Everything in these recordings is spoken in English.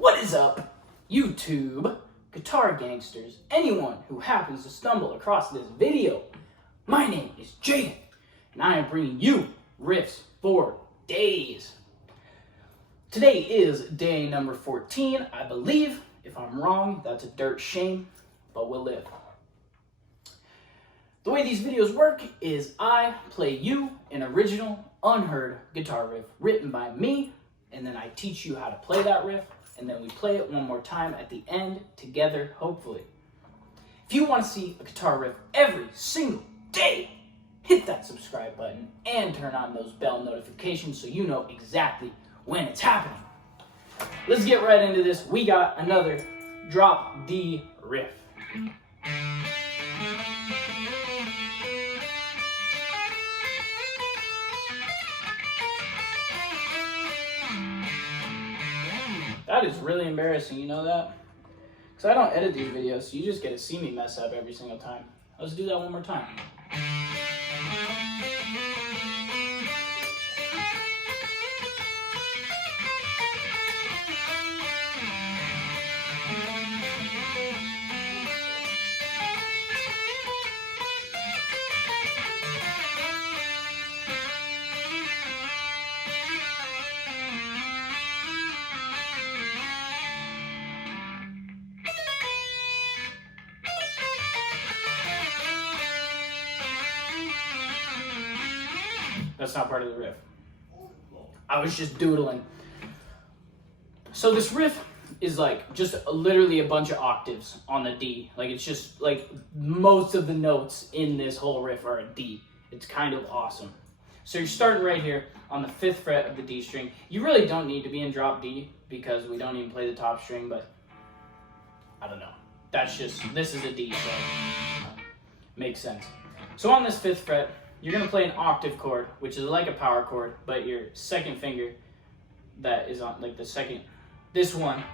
What is up, YouTube, guitar gangsters, anyone who happens to stumble across this video? My name is Jaden, and I am bringing you Riffs for Days. Today is day number 14, I believe. If I'm wrong, that's a dirt shame, but we'll live. The way these videos work is I play you an original, unheard guitar riff written by me, and then I teach you how to play that riff, and then we play it one more time at the end together, hopefully. If you want to see a guitar riff every single day, hit that subscribe button and turn on those bell notifications so you know exactly when it's happening. Let's get right into this. We got another drop D riff. That is really embarrassing, you know that? Because I don't edit these videos, so you just get to see me mess up every single time. Let's do that one more time. That's not part of the riff. I was just doodling. So this riff is like just literally a bunch of octaves on the D. Like it's just like most of the notes in this whole riff are a D. It's kind of awesome. So you're starting right here on the 5th fret of the D string. You really don't need to be in drop D because we don't even play the top string, but I don't know. That's just, this is a D, so makes sense. So on this 5th fret, you're going to play an octave chord, which is like a power chord, but your second finger that is on, like the second, this one,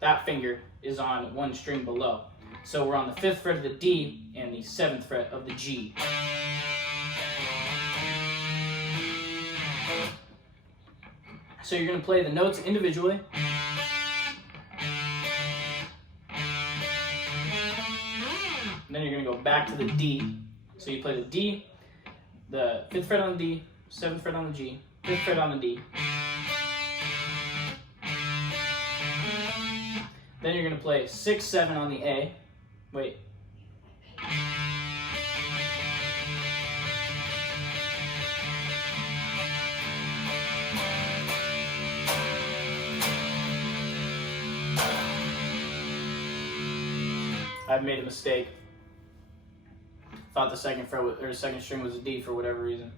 that finger is on one string below. So we're on the 5th fret of the D and the 7th fret of the G. So you're going to play the notes individually. And then you're going to go back to the D. So you play the D, the 5th fret on the D, 7th fret on the G, 5th fret on the D. Then you're going to play 6, 7 on the A. Wait. I've made a mistake. Thought the second fret or second string was a D for whatever reason.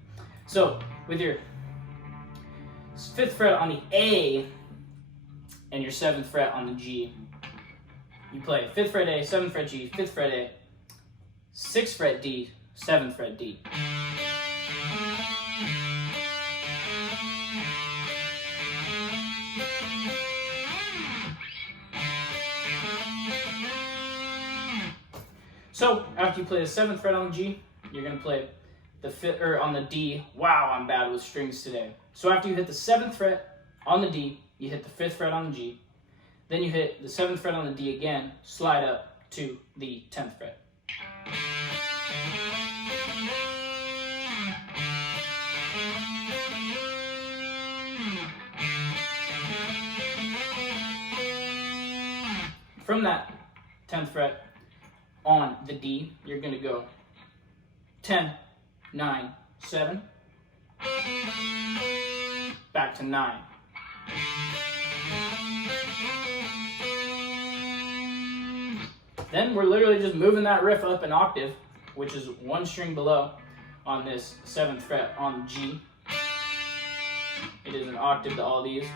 So with your 5th fret on the A and your 7th fret on the G, you play 5th fret A, 7th fret G, 5th fret A, 6th fret D, 7th fret D. So after you play the 7th fret on the G, you're going to play the 5th, or on the D. Wow, I'm bad with strings today. So after you hit the 7th fret on the D, you hit the 5th fret on the G. Then you hit the 7th fret on the D again, slide up to the 10th fret. From that 10th fret on the D, you're going to go 10, 9, 7, back to 9. Then we're literally just moving that riff up an octave, which is one string below on this 7th fret on G. It is an octave to all these.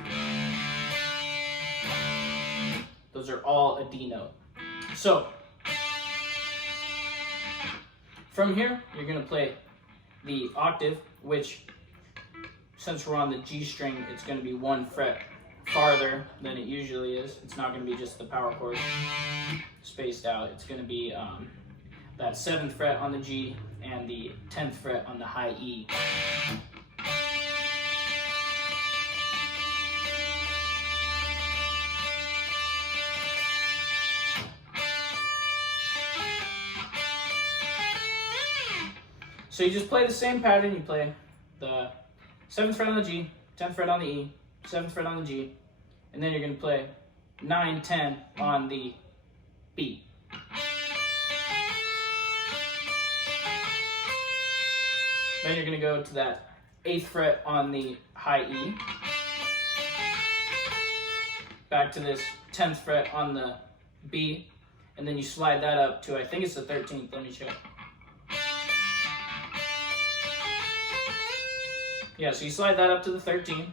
Those are all a D note. So from here, you're going to play the octave, which, since we're on the G string, it's going to be one fret farther than it usually is. It's not going to be just the power chord spaced out. It's going to be that 7th fret on the G and the 10th fret on the high E. So you just play the same pattern. You play the 7th fret on the G, 10th fret on the E, 7th fret on the G, and then you're going to play 9, 10 on the B. Then you're going to go to that 8th fret on the high E, back to this 10th fret on the B, and then you slide that up to, I think it's the 13th, let me check. Yeah, so you slide that up to the 13th.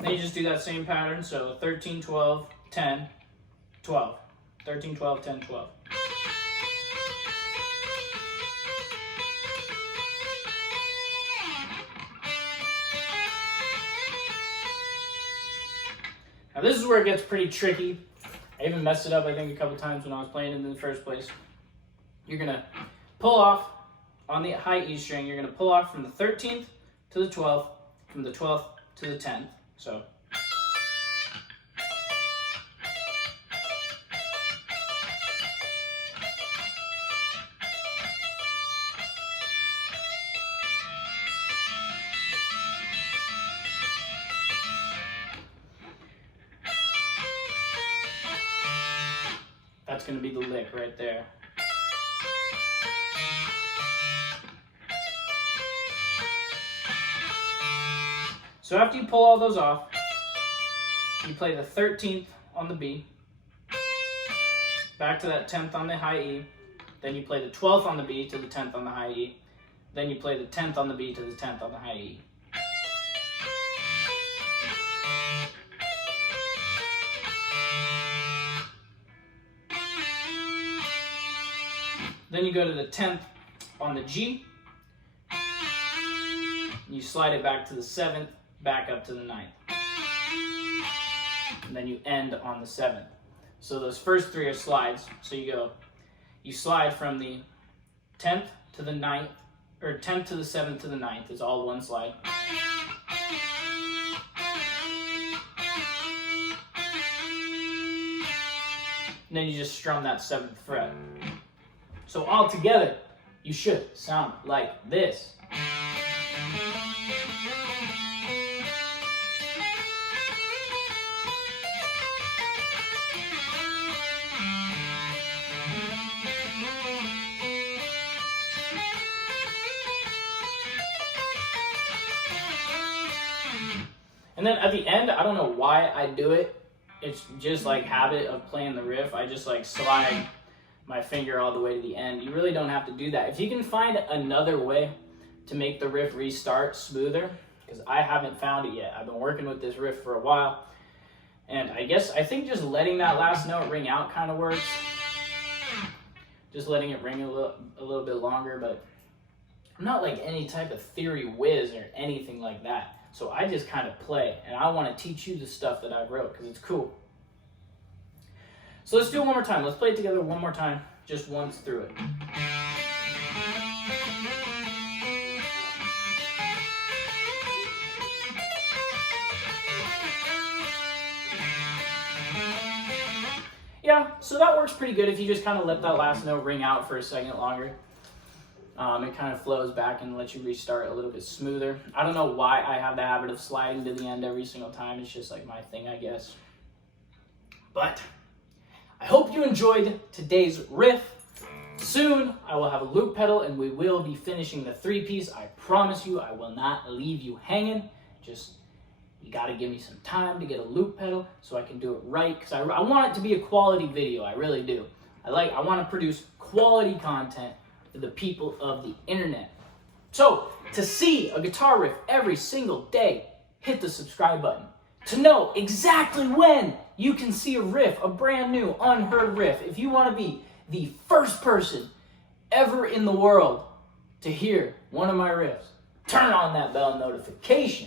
Then you just do that same pattern, so 13, 12, 10, 12. 13, 12, 10, 12. Now this is where it gets pretty tricky. I even messed it up, I think, a couple times when I was playing it in the first place. You're going to pull off on the high E string. You're going to pull off from the 13th to the 12th, from the 12th to the 10th. So that's going to be the lick right there. So after you pull all those off, you play the 13th on the B, back to that 10th on the high E, then you play the 12th on the B to the 10th on the high E, then you play the 10th on the B to the 10th on the high E. Then you go to the 10th on the G, you slide it back to the 7th, back up to the 9th. And then you end on the 7th. So those first three are slides. So you slide from the 10th to the 9th, or 10th to the 7th to the 9th. It's all one slide. And then you just strum that 7th fret. So all together, you should sound like this. And then at the end, I don't know why I do it. It's just like habit of playing the riff. I just like slide my finger all the way to the end. You really don't have to do that. If you can find another way to make the riff restart smoother, because I haven't found it yet. I've been working with this riff for a while. And I think just letting that last note ring out kind of works. Just letting it ring a little bit longer, but I'm not like any type of theory whiz or anything like that. So I just kind of play, and I want to teach you the stuff that I wrote because it's cool. So let's do it one more time. Let's play it together one more time, just once through it. Yeah, so that works pretty good if you just kind of let that last note ring out for a second longer. It kind of flows back and lets you restart a little bit smoother. I don't know why I have the habit of sliding to the end every single time. It's just like my thing, I guess. But I hope you enjoyed today's riff. Soon I will have a loop pedal and we will be finishing the 3-piece. I promise you I will not leave you hanging. Just, you got to give me some time to get a loop pedal so I can do it right. Because I want it to be a quality video. I really do. I want to produce quality content for the people of the internet. So, to see a guitar riff every single day, hit the subscribe button. To know exactly when you can see a riff, a brand new, unheard riff, if you want to be the first person ever in the world to hear one of my riffs, turn on that bell notification.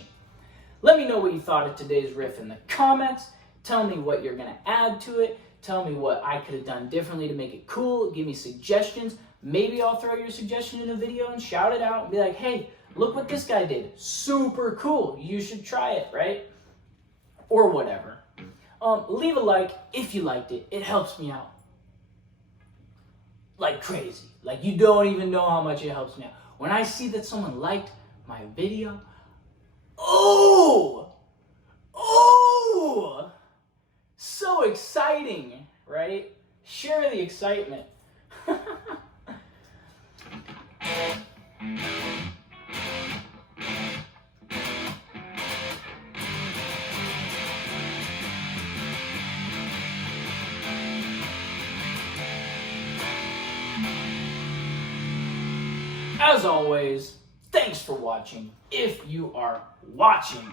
Let me know what you thought of today's riff in the comments. Tell me what you're going to add to it. Tell me what I could have done differently to make it cool. Give me suggestions. Maybe I'll throw your suggestion in a video and shout it out and be like, hey, look what this guy did. Super cool. You should try it, right? Or whatever. Leave a like if you liked it. It helps me out like crazy. Like, you don't even know how much it helps me out. When I see that someone liked my video, oh, so exciting, right? Share the excitement. As always, thanks for watching. If you are watching,